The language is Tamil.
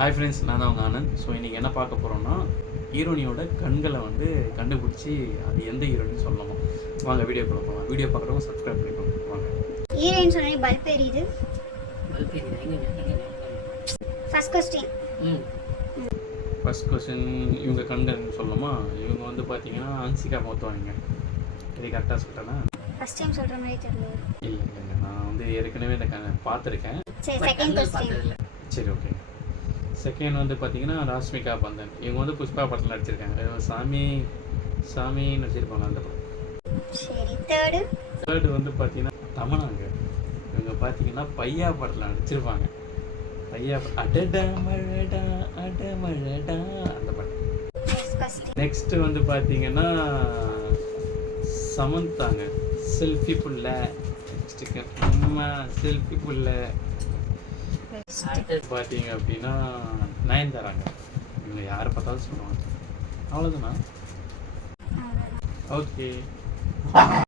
ஹாய் ஃப்ரெண்ட்ஸ், நான் தான் உங்கள் ஆனந்த். ஸோ இன்றைக்கி என்ன பார்க்க போகிறோம்னா, ஹீரோனியோட கண்களை வந்து கண்டுபிடிச்சி அது எந்த ஹீரோன்னு சொல்லணுமா. வாங்க வீடியோ போகலாம். வீடியோ பார்க்குறவங்க சப்ஸ்கிரைப் பண்ணிக்கோங்க. வாங்க. ஹீரோயின் சொன்னே பல்ப் எரியுது. ஃபர்ஸ்ட் கொஸ்டின் இவங்க கண்கள்னு சொல்லணுமா. இவங்க வந்து பார்த்தீங்கன்னா அன்சிகா மோத்துவாங்க. இது கரெக்டாக சொல்கிறேன்னா? ஃபர்ஸ்ட் டைம் சொல்கிற மாதிரி தெரியல. இல்லைங்க, நான் வந்து ஏற்கனவே இந்த பார்த்துருக்கேன். சரி, செகண்ட் கொஸ்டின். சரி, ஓகே. செகண்ட் வந்து பார்த்தீங்கன்னா ராஷ்மிகா பந்தன். இவங்க வந்து புஷ்பா படத்தில் நடிச்சிருக்காங்க. சாமி நடிச்சிருப்பாங்க அந்த படம். சரி, தேர்டு வந்து பார்த்தீங்கன்னா தமனாங்க. இவங்க பார்த்தீங்கன்னா பையா படத்தில் நடிச்சிருப்பாங்க. பையா அடடா மழடா அடமழடா அந்த படம். நெக்ஸ்ட் வந்து பார்த்தீங்கன்னா சமந்தாங்க. செல்ஃபி புள்ள. செல்ஃபி புள்ள பார்த்தீங்க அப்படின்னா நயன்தாராங்க. இவங்க யாரை பார்த்தாலும் சொல்லுவாங்க. அவ்வளோதானா? ஓகே.